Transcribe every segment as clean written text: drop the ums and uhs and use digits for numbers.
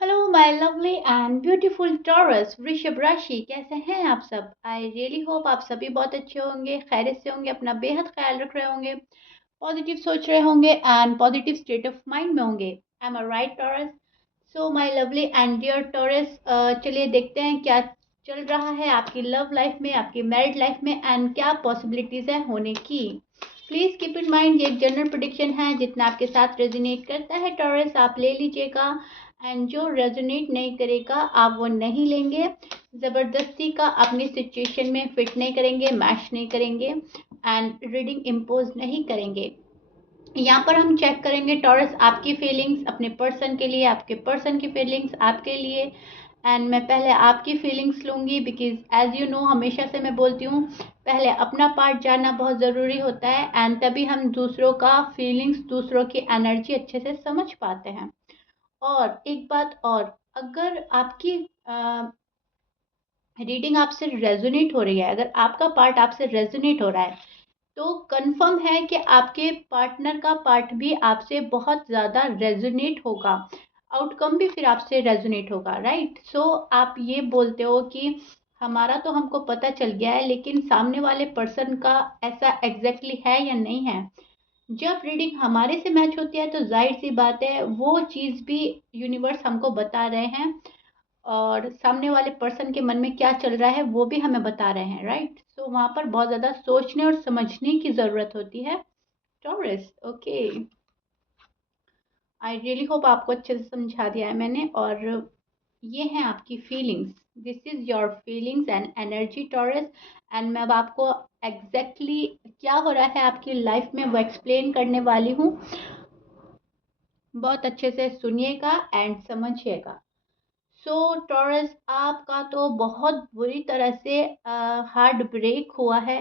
Hello my lovely and beautiful taurus वृषभ राशि, कैसे हैं आप सब। आई रियली होप आप सभी बहुत अच्छे होंगे, खैरियत से होंगे, अपना बेहद ख्याल रख रहे होंगे, पॉजिटिव सोच रहे होंगे and positive state of mind में होंगे। I am a right Taurus. So my lovely and dear Taurus, चलिए देखते हैं क्या चल रहा है आपकी लव लाइफ में, आपकी मैरिड लाइफ में एंड क्या पॉसिबिलिटीज है होने की। प्लीज कीप इन माइंड ये एक जनरल प्रोडिक्शन है, जितना आपके साथ रेजोनेट करता है टॉरस आप ले लीजिएगा एंड जो रेजोनेट नहीं करेगा आप वो नहीं लेंगे। ज़बरदस्ती का अपनी सिचुएशन में फिट नहीं करेंगे, मैच नहीं करेंगे एंड रीडिंग इम्पोज नहीं करेंगे। यहाँ पर हम चेक करेंगे टॉरस आपकी फीलिंग्स अपने पर्सन के लिए, आपके पर्सन की फीलिंग्स आपके लिए। एंड मैं पहले आपकी फीलिंग्स लूँगी बिकॉज एज यू नो हमेशा से मैं बोलती हूँ पहले अपना पार्ट जानना बहुत ज़रूरी होता है एंड तभी हम दूसरों का फीलिंग्स, दूसरों की एनर्जी अच्छे से समझ पाते हैं। और एक बात और, अगर आपकी रीडिंग आपसे रेजोनेट हो रही है, अगर आपका पार्ट आपसे रेजोनेट हो रहा है, तो कंफर्म है कि आपके पार्टनर का पार्ट भी आपसे बहुत ज़्यादा रेजोनेट होगा, आउटकम भी फिर आपसे रेजोनेट होगा, राइट। सो आप ये बोलते हो कि हमारा तो हमको पता चल गया है लेकिन सामने वाले पर्सन का ऐसा एग्जैक्टली है या नहीं है। जब रीडिंग हमारे से मैच होती है तो जाहिर सी बात है वो चीज़ भी यूनिवर्स हमको बता रहे हैं और सामने वाले पर्सन के मन में क्या चल रहा है वो भी हमें बता रहे हैं, राइट। सो वहाँ पर बहुत ज़्यादा सोचने और समझने की ज़रूरत होती है टॉरस। ओके, आई रियली होप आपको अच्छे से समझा दिया है मैंने। और ये हैं आपकी feelings, this is your feelings and energy taurus. And मैं अब आपको एग्जैक्टली क्या हो रहा है आपकी लाइफ में वो एक्सप्लेन करने वाली हूँ। बहुत अच्छे से सुनिएगा एंड समझिएगा। सो टॉरस, आपका तो बहुत बुरी तरह से हार्ट ब्रेक हुआ है।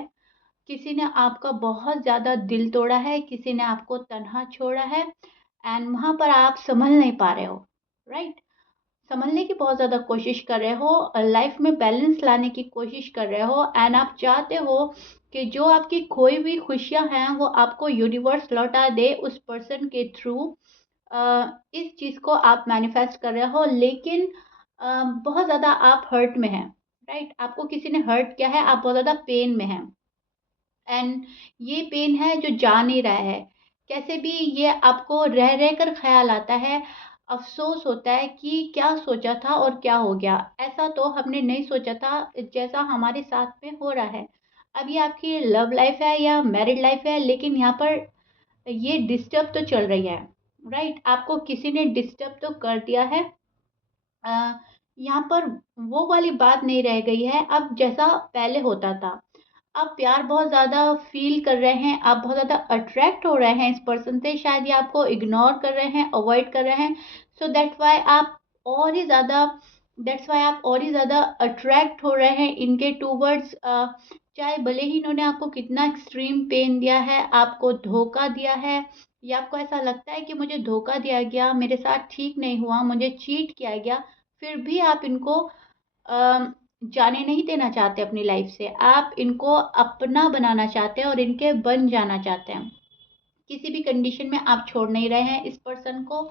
किसी ने आपका बहुत ज़्यादा दिल तोड़ा है, किसी ने आपको तन्हा छोड़ा है एंड वहाँ पर आप संभल नहीं पा रहे हो, राइट। संभलने की बहुत ज़्यादा कोशिश कर रहे हो, लाइफ में बैलेंस लाने की कोशिश कर रहे हो एंड आप चाहते हो कि जो आपकी खोई हुई खुशियाँ हैं वो आपको यूनिवर्स लौटा दे उस पर्सन के थ्रू। इस चीज़ को आप मैनिफेस्ट कर रहे हो लेकिन बहुत ज़्यादा आप हर्ट में हैं, राइट। आपको किसी ने हर्ट किया है, आप बहुत ज़्यादा पेन में हैं एंड ये पेन है जो जा नहीं रहा है। कैसे भी ये आपको रह रह कर ख्याल आता है, अफ़सोस होता है कि क्या सोचा था और क्या हो गया। ऐसा तो हमने नहीं सोचा था जैसा हमारे साथ में हो रहा है। अब ये आपकी लव लाइफ़ है या मैरिड लाइफ़ है, लेकिन यहाँ पर ये डिस्टर्ब तो चल रही है, राइट। आपको किसी ने डिस्टर्ब तो कर दिया है। अ, यहाँ पर वो वाली बात नहीं रह गई है अब जैसा पहले होता था। आप प्यार बहुत ज़्यादा फ़ील कर रहे हैं, आप बहुत ज़्यादा अट्रैक्ट हो रहे हैं इस पर्सन से, शायद ये आपको इग्नोर कर रहे हैं, अवॉइड कर रहे हैं। सो और ही ज़्यादा दैट्स वाई आप और ही ज़्यादा अट्रैक्ट हो रहे हैं इनके टूवर्ड्स। चाहे भले ही इन्होंने आपको कितना एक्सट्रीम पेन दिया है, आपको धोखा दिया है, या आपको ऐसा लगता है कि मुझे धोखा दिया गया, मेरे साथ ठीक नहीं हुआ, मुझे चीट किया गया, फिर भी आप इनको जाने नहीं देना चाहते अपनी लाइफ से। आप इनको अपना बनाना चाहते हैं और इनके बन जाना चाहते हैं। किसी भी कंडीशन में आप छोड़ नहीं रहे हैं इस पर्सन को।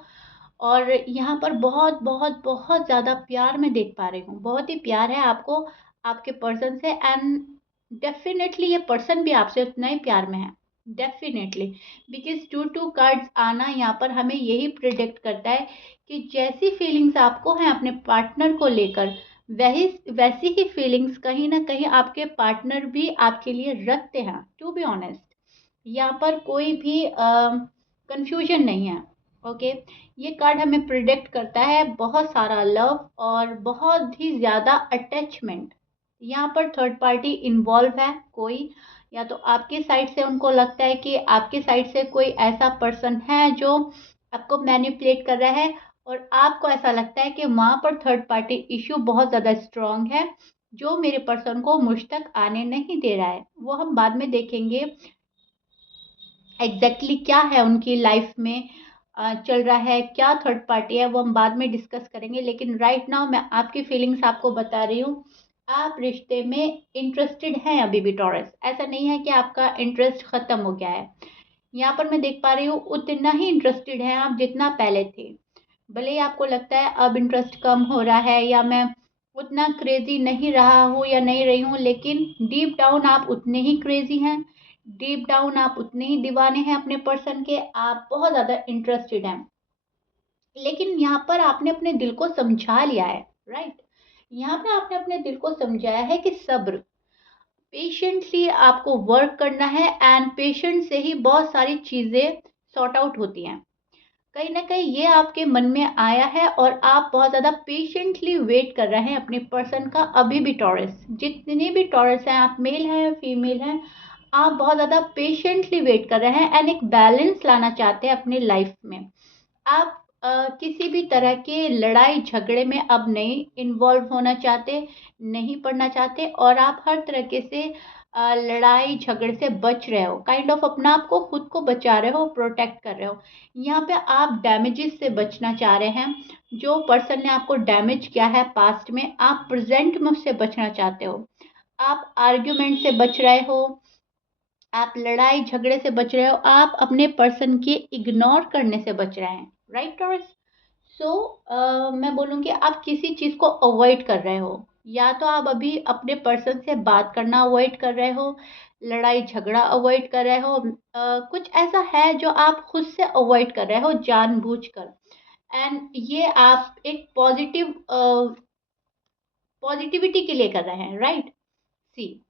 और यहाँ पर बहुत बहुत बहुत ज़्यादा प्यार मैं देख पा रही हूँ, बहुत ही प्यार है आपको आपके पर्सन से एंड डेफिनेटली ये पर्सन भी आपसे उतना ही प्यार में है, definitely. Because two two cards आना यहाँ पर हमें यही प्रिडिक्ट करता है कि जैसी फीलिंग्स आपको हैं अपने पार्टनर को लेकर, वही वैसी ही फीलिंग्स कहीं ना कहीं आपके पार्टनर भी आपके लिए रखते हैं, टू बी ऑनेस्ट। यहाँ पर कोई भी कंफ्यूजन नहीं है। ओके, ये कार्ड हमें प्रिडिक्ट करता है बहुत सारा लव और बहुत ही ज़्यादा अटैचमेंट। यहाँ पर थर्ड पार्टी इन्वॉल्व है कोई, या तो आपकी साइड से उनको लगता है कि आपकी साइड से कोई ऐसा पर्सन है जो आपको मैनिपुलेट कर रहा है, और आपको ऐसा लगता है कि वहाँ पर थर्ड पार्टी इशू बहुत ज़्यादा स्ट्रांग है जो मेरे पर्सन को मुझ तक आने नहीं दे रहा है। वो हम बाद में देखेंगे एग्जैक्टली क्या है उनकी लाइफ में चल रहा है, क्या थर्ड पार्टी है, वो हम बाद में डिस्कस करेंगे। लेकिन राइट नाउ मैं आपकी फीलिंग्स आपको बता रही हूँ। आप रिश्ते में इंटरेस्टेड हैं अभी भी टॉरस, ऐसा नहीं है कि आपका इंटरेस्ट ख़त्म हो गया है। यहाँ पर मैं देख पा रही हूँ उतना ही इंटरेस्टेड हैं आप जितना पहले थे। भले ही आपको लगता है अब इंटरेस्ट कम हो रहा है या मैं उतना क्रेजी नहीं रहा हूँ या नहीं रही हूँ, लेकिन डीप डाउन आप उतने ही क्रेजी हैं, डीप डाउन आप उतने ही दीवाने हैं अपने पर्सन के, आप बहुत ज़्यादा इंटरेस्टेड हैं। लेकिन यहाँ पर आपने अपने दिल को समझा लिया है, राइट? यहाँ पे आपने अपने दिल को समझाया है कि सब्र, पेशेंटली आपको वर्क करना है एंड पेशेंट से ही बहुत सारी चीज़ें सॉर्ट आउट होती हैं। कहीं न कहीं ये आपके मन में आया है और आप बहुत ज़्यादा पेशेंटली वेट कर रहे हैं अपने पर्सन का अभी भी। टॉरस, जितने भी टॉरस हैं, आप मेल हैं, फीमेल हैं, आप बहुत ज़्यादा पेशेंटली वेट कर रहे हैं एंड एक बैलेंस लाना चाहते हैं अपनी लाइफ में। आप किसी भी तरह के लड़ाई झगड़े में अब नहीं इन्वॉल्व होना चाहते, नहीं पड़ना चाहते, और आप हर तरीके से लड़ाई झगड़े से बच रहे हो, काइंड ऑफ अपना आप को खुद को बचा रहे हो, प्रोटेक्ट कर रहे हो। यहाँ पे आप डैमेजेस से बचना चाह रहे हैं। जो पर्सन ने आपको डैमेज किया है पास्ट में, आप प्रेजेंट में उससे बचना चाहते हो। आप आर्ग्यूमेंट से बच रहे हो, आप लड़ाई झगड़े से बच रहे हो, आप अपने पर्सन के इग्नोर करने से बच रहे हैं, राइट टॉरस? सो मैं बोलूँगी आप किसी चीज़ को अवॉइड कर रहे हो, या तो आप अभी अपने पर्सन से बात करना अवॉइड कर रहे हो, लड़ाई झगड़ा अवॉइड कर रहे हो, कुछ ऐसा है जो आप खुद से अवॉइड कर रहे हो जानबूझकर, एंड ये आप एक पॉजिटिविटी के लिए कर रहे हैं, राइट? सी,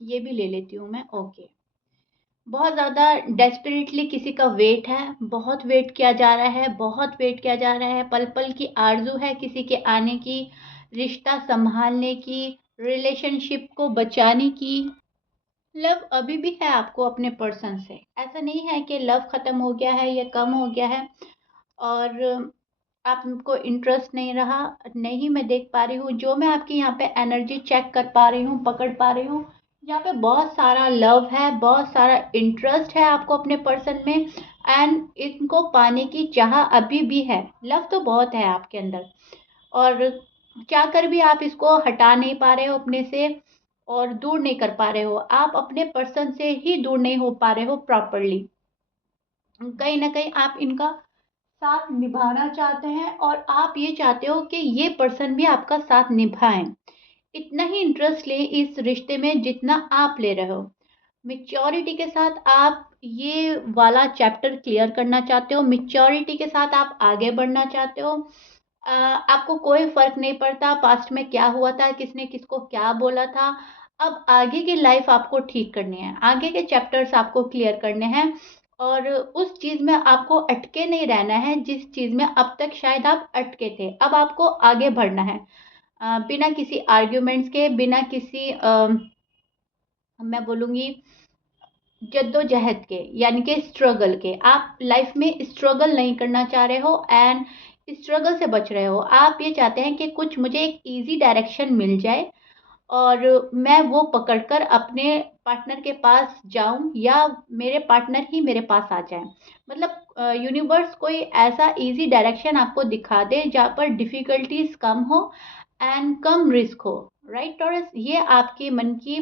ये भी ले लेती हूँ मैं, ओके। बहुत ज़्यादा डेस्परेटली किसी का वेट है, बहुत वेट किया जा रहा है, बहुत वेट किया जा रहा है, पल-पल की आरज़ू है किसी के आने की, रिश्ता सँभालने की, रिलेशनशिप को बचाने की। लव अभी भी है आपको अपने पर्सन से, ऐसा नहीं है कि लव ख़त्म हो गया है या कम हो गया है और आपको इंटरेस्ट नहीं रहा। नहीं, मैं देख पा रही हूँ, जो मैं आपकी यहाँ पे एनर्जी चेक कर पा रही हूँ, पकड़ पा रही हूँ, यहाँ पे बहुत सारा लव है, बहुत सारा इंटरेस्ट है आपको अपने पर्सन में, एंड इनको पाने की चाह अभी भी है। लव तो बहुत है आपके अंदर, और चाह कर भी आप इसको हटा नहीं पा रहे हो अपने से, और दूर नहीं कर पा रहे हो, आप अपने पर्सन से ही दूर नहीं हो पा रहे हो प्रॉपरली। कहीं ना कहीं आप इनका साथ निभाना चाहते हैं और आप ये चाहते हो कि ये पर्सन भी आपका साथ निभाएं। इतना ही इंटरेस्ट ले इस रिश्ते में जितना आप ले रहे हो। मेच्योरिटी के साथ आप ये वाला चैप्टर क्लियर करना चाहते हो, मेच्योरिटी के साथ आप आगे बढ़ना चाहते हो। आपको कोई फर्क नहीं पड़ता पास्ट में क्या हुआ था, किसने किसको क्या बोला था। अब आगे की लाइफ आपको ठीक करनी है, आगे के चैप्टर्स आपको क्लियर करने हैं, और उस चीज़ में आपको अटके नहीं रहना है जिस चीज़ में अब तक शायद आप अटके थे। अब आपको आगे बढ़ना है, बिना किसी आर्ग्यूमेंट्स के, बिना किसी मैं बोलूँगी जद्दोजहद के, यानी कि स्ट्रगल के। आप लाइफ में स्ट्रगल नहीं करना चाह रहे हो एंड स्ट्रगल से बच रहे हो। आप ये चाहते हैं कि कुछ मुझे एक ईजी डायरेक्शन मिल जाए और मैं वो पकड़कर अपने पार्टनर के पास जाऊं, या मेरे पार्टनर ही मेरे पास आ जाए। मतलब यूनिवर्स कोई ऐसा इजी डायरेक्शन आपको दिखा दे जहाँ पर डिफ़िकल्टीज कम हो एंड कम रिस्क हो, राइट टॉरस? ये आपके मन की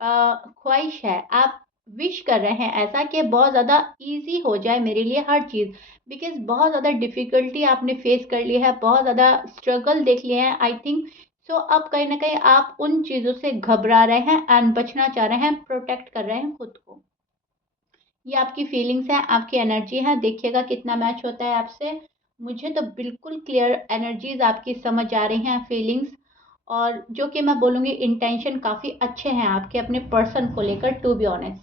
ख्वाहिश है। आप विश कर रहे हैं ऐसा कि बहुत ज़्यादा ईजी हो जाए मेरे लिए हर चीज़, बिकॉज बहुत ज़्यादा डिफ़िकल्टी आपने फेस कर ली है, बहुत ज़्यादा स्ट्रगल देख लिए हैं आई थिंक। सो अब कहीं ना कहीं आप उन चीज़ों से घबरा रहे हैं एंड बचना चाह रहे हैं, प्रोटेक्ट कर रहे हैं खुद को। ये आपकी फीलिंग्स हैं, आपकी एनर्जी है, देखिएगा कितना मैच होता है आपसे। मुझे तो बिल्कुल क्लियर एनर्जीज आपकी समझ आ रही हैं, फीलिंग्स, और जो कि मैं बोलूँगी इंटेंशन काफ़ी अच्छे हैं आपके अपने पर्सन को लेकर, टू बी ऑनेस्ट।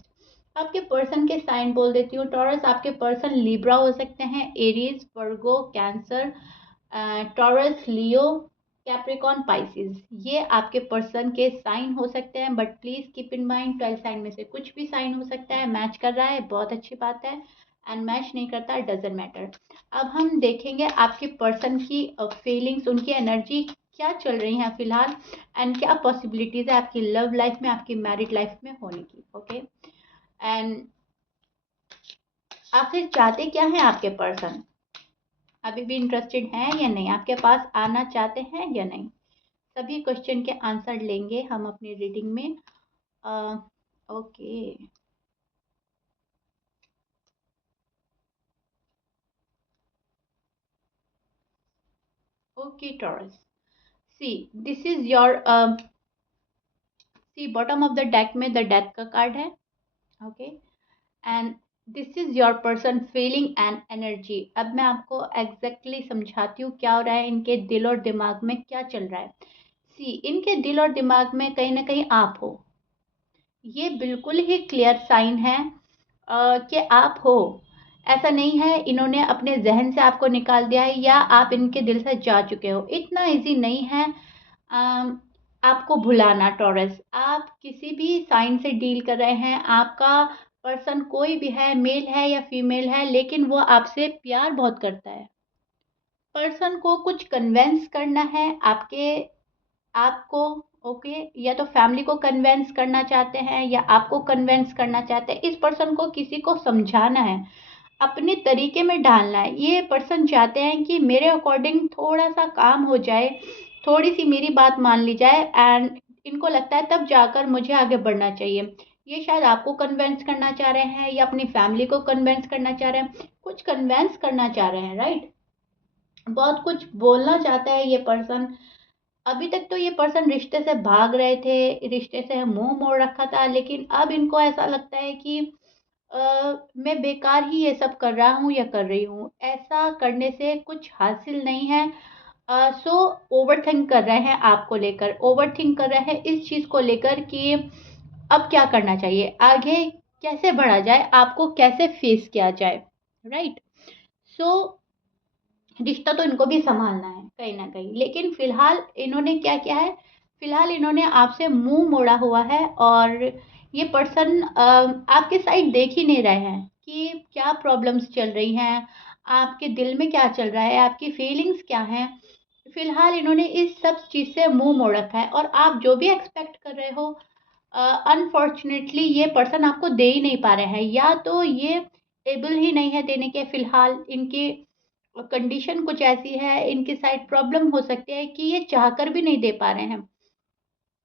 आपके पर्सन के साइन बोल देती हूँ। टॉरस, आपके पर्सन लिब्रा हो सकते हैं, Aries, Virgo, Cancer, Taurus, Leo, Capricorn, Pisces. ये आपके पर्सन के साइन हो सकते हैं, but please keep in mind 12 sign में से कुछ भी साइन हो सकता है। मैच कर रहा है बहुत अच्छी बात है, एंड मैच नहीं करता डजेंट मैटर। अब हम देखेंगे आपके पर्सन की फीलिंग्स, उनकी एनर्जी क्या चल रही है फिलहाल, एंड क्या पॉसिबिलिटीज है आपकी लव लाइफ में, आपकी मैरिड लाइफ में होने की। ओके, एंड आखिर चाहते क्या है आपके पर्सन? अभी भी इंटरेस्टेड हैं या नहीं, आपके पास आना चाहते हैं या नहीं? सभी क्वेश्चन के आंसर लेंगे हम अपनी रीडिंग में। Okay, okay Taurus, see this is your see bottom of the deck में द डेथ का कार्ड है। Okay, and this is your person feeling and energy. अब मैं आपको एग्जैक्टली समझाती हूँ क्या हो रहा है, इनके दिल और दिमाग में क्या चल रहा है। सी इनके दिल और दिमाग में कहीं ना कहीं आप हो, ये बिल्कुल ही क्लियर साइन है कि आप हो। ऐसा नहीं है इन्होंने अपने जहन से आपको निकाल दिया है या आप इनके दिल से जा चुके हो, इतना इजी नहीं है आपको भुलाना टॉरस। आप किसी भी साइन से डील कर रहे हैं, आपका पर्सन कोई भी है, मेल है या फीमेल है, लेकिन वो आपसे प्यार बहुत करता है। पर्सन को कुछ कन्वेंस करना है आपके आपको। ओके, या तो फैमिली को कन्वेंस करना चाहते हैं या आपको कन्वेंस करना चाहते हैं। इस पर्सन को किसी को समझाना है, अपने तरीके में डालना है। ये पर्सन चाहते हैं कि मेरे अकॉर्डिंग थोड़ा सा काम हो जाए, थोड़ी सी मेरी बात मान ली जाए, एंड इनको लगता है तब जाकर मुझे आगे बढ़ना चाहिए। ये शायद आपको कन्वेंस करना चाह रहे हैं या अपनी फैमिली को कन्वेंस करना चाह रहे हैं, कुछ कन्वेंस करना चाह रहे हैं, राइट। बहुत कुछ बोलना चाहता है ये पर्सन। अभी तक तो ये पर्सन रिश्ते से भाग रहे थे, रिश्ते से मुंह मोड़ रखा था, लेकिन अब इनको ऐसा लगता है कि मैं बेकार ही ये सब कर रहा हूँ या कर रही हूँ, ऐसा करने से कुछ हासिल नहीं है। सो ओवर थिंक कर रहे हैं आपको लेकर, ओवर थिंक कर रहे हैं इस चीज़ को लेकर कि अब क्या करना चाहिए, आगे कैसे बढ़ा जाए, आपको कैसे फेस किया जाए, राइट। सो रिश्ता तो इनको भी संभालना है कहीं ना कहीं, लेकिन फिलहाल इन्होंने क्या किया है, फिलहाल इन्होंने आपसे मुंह मोड़ा हुआ है। और ये पर्सन आपके साइड देख ही नहीं रहे हैं कि क्या प्रॉब्लम्स चल रही हैं, आपके दिल में क्या चल रहा है, आपकी फीलिंग्स क्या हैं। फिलहाल इन्होंने इस सब चीज़ से मुंह मोड़ रखा है, और आप जो भी एक्सपेक्ट कर रहे हो अनफॉर्चुनेटली ये पर्सन आपको दे ही नहीं पा रहे हैं, या तो ये एबल ही नहीं है देने के। फिलहाल इनकी कंडीशन कुछ ऐसी है, इनकी साइड प्रॉब्लम हो सकती है कि ये चाहकर भी नहीं दे पा रहे हैं,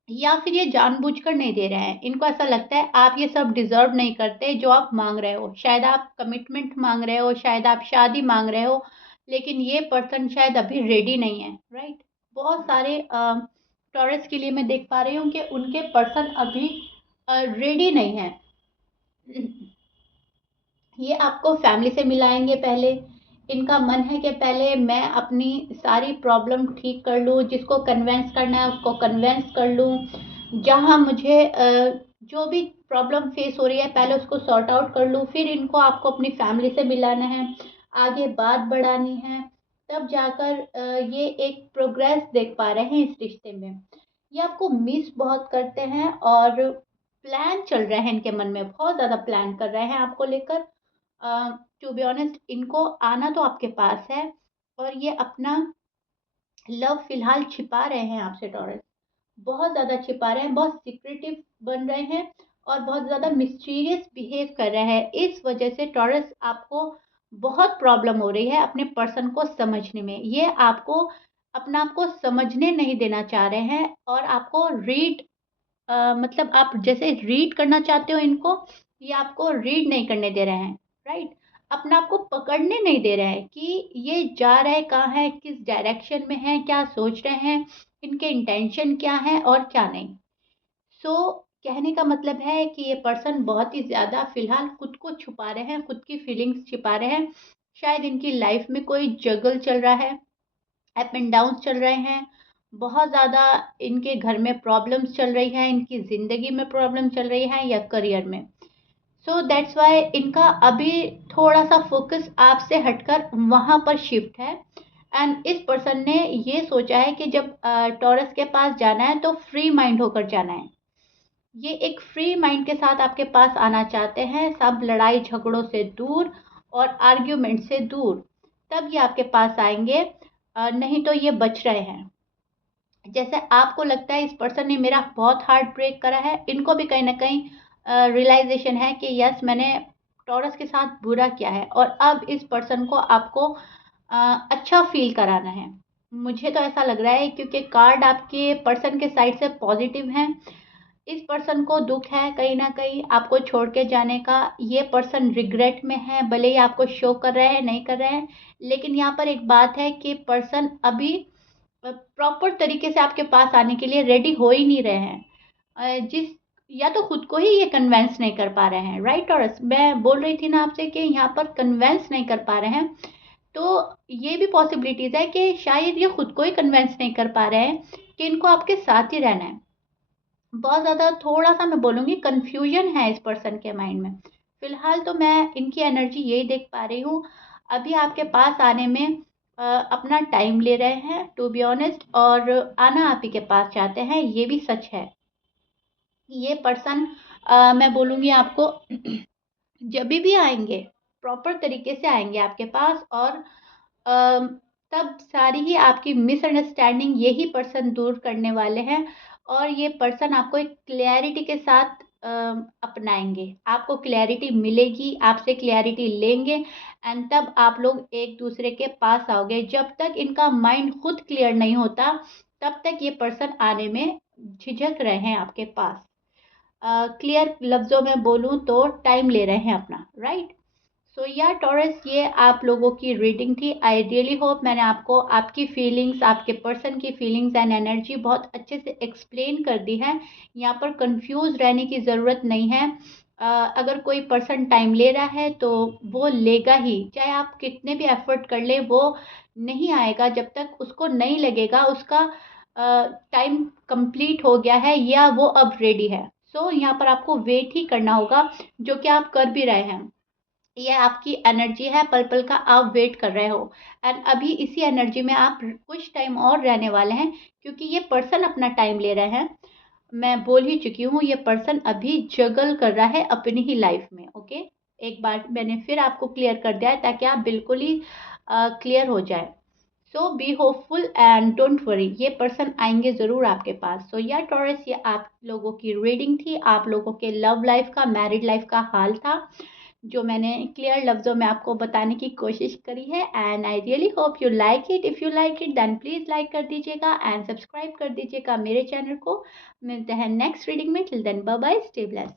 या फिर ये जानबूझकर नहीं दे रहे हैं। इनको ऐसा लगता है आप ये सब डिजर्व नहीं करते जो आप मांग रहे हो, शायद आप कमिटमेंट मांग रहे हो, शायद आप शादी मांग रहे हो, लेकिन ये पर्सन शायद अभी रेडी नहीं है, राइट। बहुत सारे टॉरस के लिए मैं देख पा रही हूँ कि उनके पर्सन अभी रेडी नहीं है। ये आपको फैमिली से मिलाएंगे पहले। इनका मन है कि पहले मैं अपनी सारी प्रॉब्लम ठीक कर लूँ, जिसको कन्वेंस करना है उसको कन्वेंस कर लूँ, जहाँ मुझे जो भी प्रॉब्लम फेस हो रही है पहले उसको सॉर्ट आउट कर लूँ, फिर इनको आपको अपनी फैमिली से मिलाना है, आगे बात बढ़ानी है, तब जाकर ये एक प्रोग्रेस देख पा रहे हैं इस रिश्ते में। ये आपको मिस बहुत करते हैं, और प्लान चल रहे हैं इनके मन में, बहुत ज़्यादा प्लान कर रहे हैं आपको लेकर। टू बी ऑनेस्ट इनको आना तो आपके पास है, और ये अपना लव फिलहाल छिपा रहे हैं आपसे टॉरस, बहुत ज़्यादा छिपा रहे हैं, बहुत सिक्रेटिव बन रहे हैं, और बहुत ज़्यादा मिस्टीरियस बिहेव कर रहे हैं। इस वजह से टॉरस आपको बहुत प्रॉब्लम हो रही है अपने पर्सन को समझने में। ये आपको अपना आपको समझने नहीं देना चाह रहे हैं, और आपको रीड मतलब आप जैसे रीड करना चाहते हो इनको, ये आपको रीड नहीं करने दे रहे हैं, राइट। अपना आपको पकड़ने नहीं दे रहे हैं कि ये जा रहे कहाँ है, किस डायरेक्शन में है, क्या सोच रहे हैं, इनके इंटेंशन क्या है और क्या नहीं। सो कहने का मतलब है कि ये पर्सन बहुत ही ज़्यादा फिलहाल खुद को छुपा रहे हैं, खुद की फीलिंग्स छिपा रहे हैं। शायद इनकी लाइफ में कोई जगल चल रहा है, अप एंड डाउन चल रहे हैं, बहुत ज़्यादा इनके घर में प्रॉब्लम्स चल रही हैं, इनकी ज़िंदगी में प्रॉब्लम चल रही है या करियर में। सो दैट्स वाई इनका अभी थोड़ा सा फोकस आपसे हटकर वहाँ पर शिफ्ट है। एंड इस पर्सन ने ये सोचा है कि जब टॉरस के पास जाना है तो फ्री माइंड होकर जाना है। ये एक फ्री माइंड के साथ आपके पास आना चाहते हैं, सब लड़ाई झगड़ों से दूर और आर्ग्यूमेंट से दूर, तब ये आपके पास आएंगे। नहीं तो ये बच रहे हैं। जैसे आपको लगता है इस पर्सन ने मेरा बहुत हार्ट ब्रेक करा है, इनको भी कहीं ना कहीं रियलाइजेशन है कि यस मैंने टॉरस के साथ बुरा किया है, और अब इस पर्सन को आपको अच्छा फील कराना है। मुझे तो ऐसा लग रहा है क्योंकि कार्ड आपके पर्सन के साइड से पॉजिटिव हैं। इस पर्सन को दुख है कहीं ना कहीं आपको छोड़ के जाने का, ये पर्सन रिग्रेट में है, भले ही आपको शो कर रहे हैं नहीं कर रहे हैं, लेकिन यहाँ पर एक बात है कि पर्सन अभी प्रॉपर तरीके से आपके पास आने के लिए रेडी हो ही नहीं रहे हैं। जिस या तो खुद को ही ये कन्विंस नहीं कर पा रहे हैं, राइट टॉरस? मैं बोल रही थी ना आपसे कि यहाँ पर कन्विंस नहीं कर पा रहे हैं, तो ये भी पॉसिबिलिटीज़ है कि शायद ये खुद को ही कन्विंस नहीं कर पा रहे हैं कि इनको आपके साथ ही रहना है। बहुत ज़्यादा थोड़ा-सा मैं बोलूँगी कन्फ्यूज़न है इस पर्सन के माइंड में। फ़िलहाल तो मैं इनकी एनर्जी यही देख पा रही हूँ, अभी आपके पास आने में अपना टाइम ले रहे हैं टू बी ऑनेस्ट, और आना आप ही के पास चाहते हैं, ये भी सच है। ये पर्सन मैं बोलूँगी आपको जभी भी आएँगे, प्रॉपर तरीके से आएँगे आपके पास, और अम, तब सारी ही आपकी मिसअंडरस्टैंडिंग यही पर्सन दूर करने वाले हैं, और ये पर्सन आपको एक क्लैरिटी के साथ अपनाएँगे। आपको क्लैरिटी मिलेगी, आपसे क्लैरिटी लेंगे, एंड तब आप लोग एक-दूसरे के पास आओगे। जब तक इनका माइंड खुद क्लियर नहीं होता, तब तक ये पर्सन आने में झिझक रहे हैं आपके पास। क्लियर लफ्ज़ों में बोलूँ तो टाइम ले रहे हैं अपना, राइट? सो या टॉरस, ये आप लोगों की रीडिंग थी। आई रियली होप मैंने आपको आपकी फीलिंग्स, आपके पर्सन की फीलिंग्स एंड एनर्जी बहुत अच्छे से एक्सप्लेन कर दी है। यहाँ पर कंफ्यूज रहने की ज़रूरत नहीं है। अगर कोई पर्सन टाइम ले रहा है तो वो लेगा ही, चाहे आप कितने भी एफर्ट कर लें, वो नहीं आएगा जब तक उसको नहीं लगेगा उसका टाइम कंप्लीट हो गया है या वो अब रेडी है। सो यहाँ पर आपको वेट ही करना होगा, जो कि आप कर भी रहे हैं। ये आपकी एनर्जी है, पल पल का आप वेट कर रहे हो, एंड अभी इसी एनर्जी में आप कुछ टाइम और रहने वाले हैं, क्योंकि ये पर्सन अपना टाइम ले रहे हैं। मैं बोल ही चुकी हूँ, ये पर्सन अभी जगल कर रहा है अपनी ही लाइफ में। ओके, एक बार मैंने फिर आपको क्लियर कर दिया है ताकि आप बिल्कुल ही क्लियर हो जाए। So be hopeful and don't worry, ये पर्सन आएंगे ज़रूर आपके पास। सो या टॉरस, ये आप लोगों की रीडिंग थी, आप लोगों के लव लाइफ का, मैरिड लाइफ का हाल था, जो मैंने क्लियर लफ्ज़ों में आपको बताने की कोशिश करी है। And I really hope you like it. If you like it then please like कर दीजिएगा एंड सब्सक्राइब कर दीजिएगा मेरे चैनल को। मिलते हैं नेक्स्ट रीडिंग में। Till then bye bye, stay blessed.